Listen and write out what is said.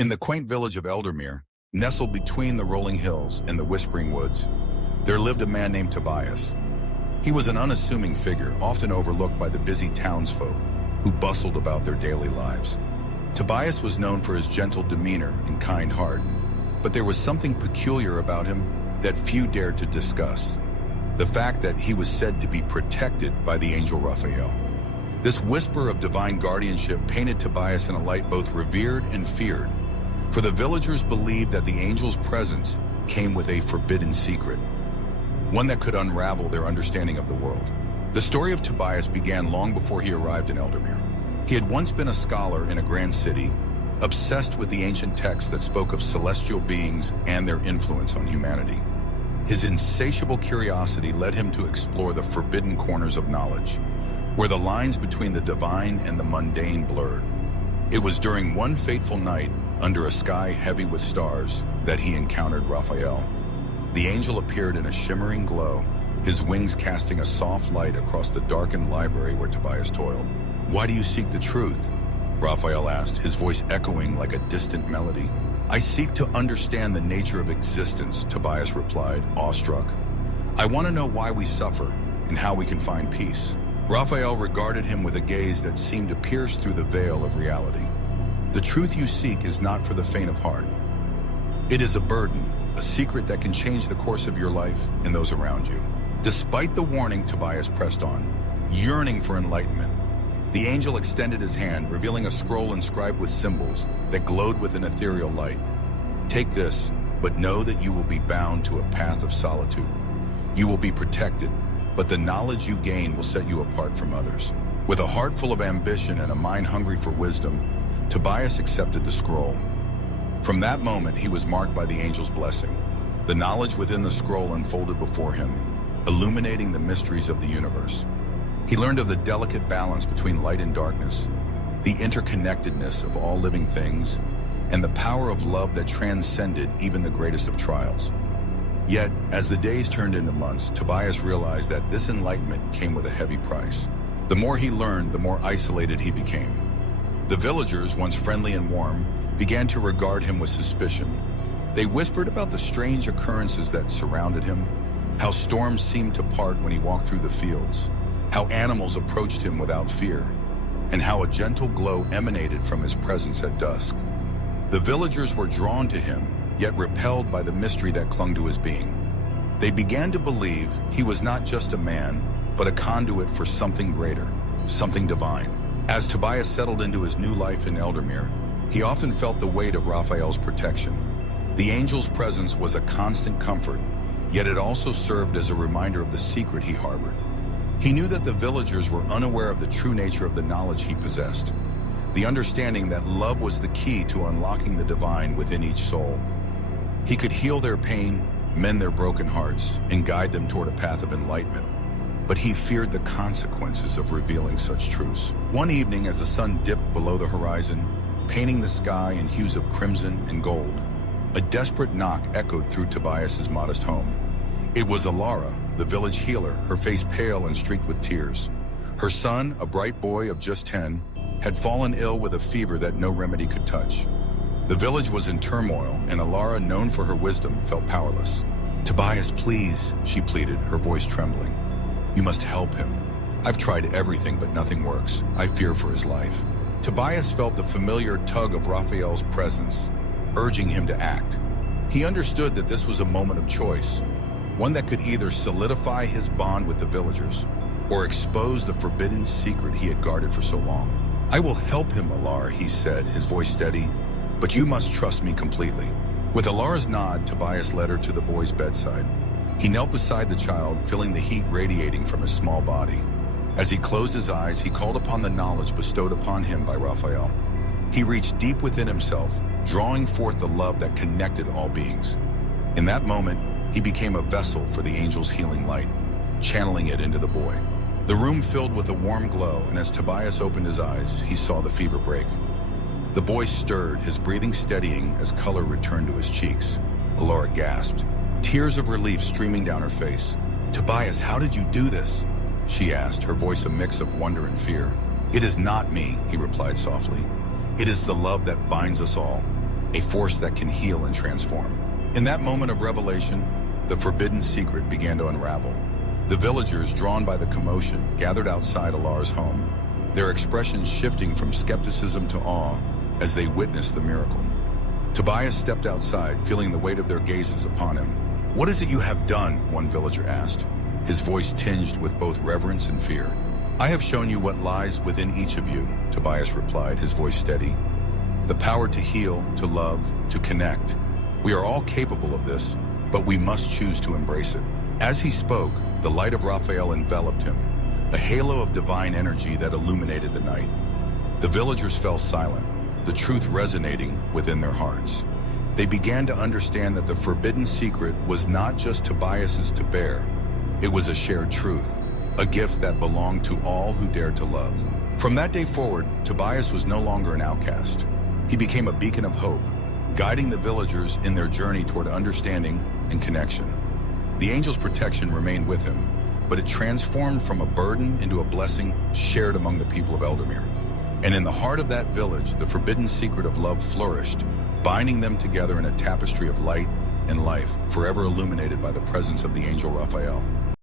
In the quaint village of Eldermere, nestled between the rolling hills and the whispering woods, there lived a man named Tobias. He was an unassuming figure, often overlooked by the busy townsfolk who bustled about their daily lives. Tobias was known for his gentle demeanor and kind heart, but there was something peculiar about him that few dared to discuss: the fact that he was said to be protected by the angel Raphael. This whisper of divine guardianship painted Tobias in a light both revered and feared, for the villagers believed that the angel's presence came with a forbidden secret, one that could unravel their understanding of the world. The story of Tobias began long before he arrived in Eldermere. He had once been a scholar in a grand city, obsessed with the ancient texts that spoke of celestial beings and their influence on humanity. His insatiable curiosity led him to explore the forbidden corners of knowledge, where the lines between the divine and the mundane blurred. It was during one fateful night, under a sky heavy with stars, that he encountered Raphael. The angel appeared in a shimmering glow, his wings casting a soft light across the darkened library where Tobias toiled. "Why do you seek the truth?" Raphael asked, his voice echoing like a distant melody. "I seek to understand the nature of existence," Tobias replied, awestruck. "I want to know why we suffer and how we can find peace." Raphael regarded him with a gaze that seemed to pierce through the veil of reality. "The truth you seek is not for the faint of heart. It is a burden, a secret that can change the course of your life and those around you." Despite the warning, Tobias pressed on, yearning for enlightenment. The angel extended his hand, revealing a scroll inscribed with symbols that glowed with an ethereal light. "Take this, but know that you will be bound to a path of solitude. You will be protected, but the knowledge you gain will set you apart from others." With a heart full of ambition and a mind hungry for wisdom, Tobias accepted the scroll. From that moment, he was marked by the angel's blessing. The knowledge within the scroll unfolded before him, illuminating the mysteries of the universe. He learned of the delicate balance between light and darkness, the interconnectedness of all living things, and the power of love that transcended even the greatest of trials. Yet, as the days turned into months, Tobias realized that this enlightenment came with a heavy price. The more he learned, the more isolated he became. The villagers, once friendly and warm, began to regard him with suspicion. They whispered about the strange occurrences that surrounded him, how storms seemed to part when he walked through the fields, how animals approached him without fear, and how a gentle glow emanated from his presence at dusk. The villagers were drawn to him, yet repelled by the mystery that clung to his being. They began to believe he was not just a man, but a conduit for something greater, something divine. As Tobias settled into his new life in Eldermere, he often felt the weight of Raphael's protection. The angel's presence was a constant comfort, yet it also served as a reminder of the secret he harbored. He knew that the villagers were unaware of the true nature of the knowledge he possessed, the understanding that love was the key to unlocking the divine within each soul. He could heal their pain, mend their broken hearts, and guide them toward a path of enlightenment. But he feared the consequences of revealing such truths. One evening, as the sun dipped below the horizon, painting the sky in hues of crimson and gold, a desperate knock echoed through Tobias's modest home. It was Alara, the village healer, her face pale and streaked with tears. Her son, a bright boy of just 10, had fallen ill with a fever that no remedy could touch. The village was in turmoil, and Alara, known for her wisdom, felt powerless. "Tobias, please," she pleaded, her voice trembling. "You must help him. I've tried everything, but nothing works. I fear for his life." Tobias felt the familiar tug of Raphael's presence, urging him to act. He understood that this was a moment of choice, one that could either solidify his bond with the villagers or expose the forbidden secret he had guarded for so long. "I will help him, Alara," he said, his voice steady, "but you must trust me completely." With Alara's nod, Tobias led her to the boy's bedside. He knelt beside the child, feeling the heat radiating from his small body. As he closed his eyes, he called upon the knowledge bestowed upon him by Raphael. He reached deep within himself, drawing forth the love that connected all beings. In that moment, he became a vessel for the angel's healing light, channeling it into the boy. The room filled with a warm glow, and as Tobias opened his eyes, he saw the fever break. The boy stirred, his breathing steadying as color returned to his cheeks. Alara gasped, tears of relief streaming down her face. "Tobias, how did you do this?" she asked, her voice a mix of wonder and fear. "It is not me," he replied softly. "It is the love that binds us all. a force that can heal and transform. In that moment of revelation, the forbidden secret began to unravel. The villagers, drawn by the commotion, gathered outside Alar's home, their expressions shifting from skepticism to awe as they witnessed the miracle. Tobias stepped outside, feeling the weight of their gazes upon him. "What is it you have done?" one villager asked, his voice tinged with both reverence and fear. "I have shown you what lies within each of you," Tobias replied, his voice steady. "The power to heal, to love, to connect. We are all capable of this, but we must choose to embrace it." As he spoke, the light of Raphael enveloped him, a halo of divine energy that illuminated the night. The villagers fell silent, the truth resonating within their hearts. They began to understand that the forbidden secret was not just Tobias's to bear. It was a shared truth, a gift that belonged to all who dared to love. From that day forward, Tobias was no longer an outcast. He became a beacon of hope, guiding the villagers in their journey toward understanding and connection. The angel's protection remained with him, but it transformed from a burden into a blessing shared among the people of Eldermere. And in the heart of that village, the forbidden secret of love flourished, binding them together in a tapestry of light and life, forever illuminated by the presence of the angel Raphael.